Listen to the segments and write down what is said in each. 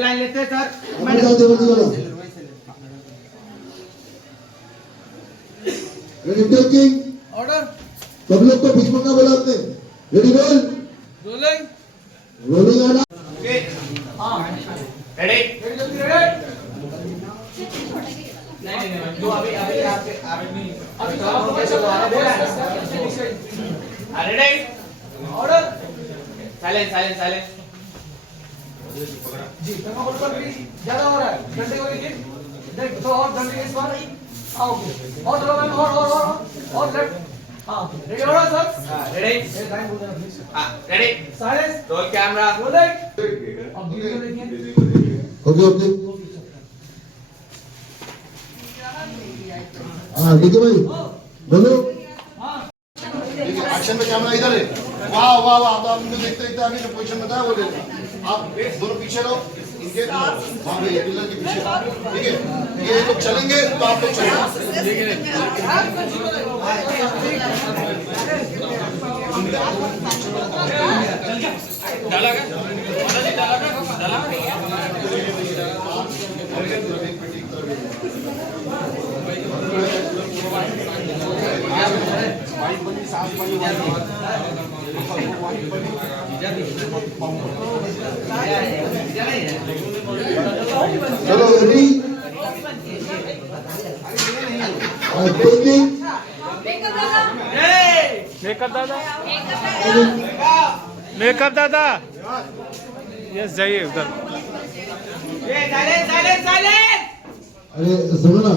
लाइन लेते हैं sir. Ready taking order. सब लोग को बीच में का बोला आपने। रेडी रोल रोलिंग रोलिंग आना। ओके हां रेडी जल्दी रेडी। नहीं जो अभी नहीं अभी ready order. Silence silence silence जी थर्मोकोल पर प्लीज ज्यादा हो रहा है डंडे को लीजिए देख तो और डंडे इस बार ओके और चलो मैम और लेफ्ट हां रेडी हो रहा सर हां रेडी लाइन बोल देना प्लीज हां ready silence roll camera rolling अब वीडियो देखिए ओके ओके हां देखिए भाई बोलो एक्शन में कैमरा इधर है। वाह वाह वाह आप मुझे देखते देखते आगे जो पोजीशन बताया वो ले आप दोनों पीछे रहो इनके वहां पे पिलर के पीछे ठीक है। ये लोग चलेंगे तो आप लोग चलेंगे। चलो रेडी टेकिंग मेकअप दादा यस जाइए उधर। अरे सुनो ना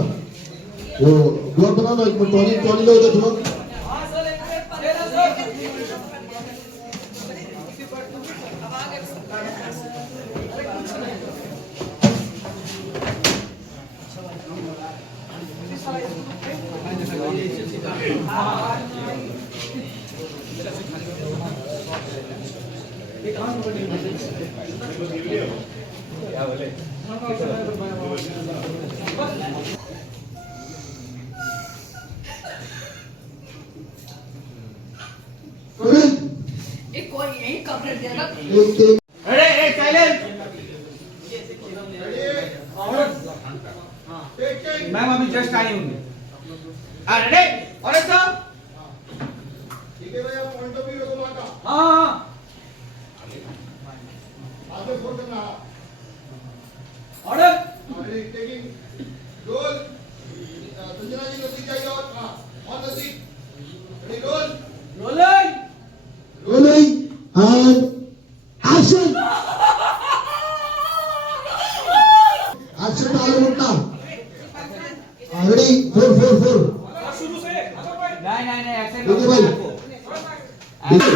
वो ब्लॉग बनाओ ना एक टॉनी टॉनी लो उधर थोड़ा। एक कोई यही कवर देगा। एक रेडी साइलेंस मैम अभी जस्ट आई होंगी हां रेडी और सर ठीक है भैया पॉइंट ऑफ व्यू को मारना हां आगे फोन करना order ready taking roll Sanjana ji नजदीक जाइए और नजदीक ready roll rolling rolling and action action आगे बढ़ना। रेडी 4 4 4 शुरू से नहीं ऐसे देखिए भाई देखिए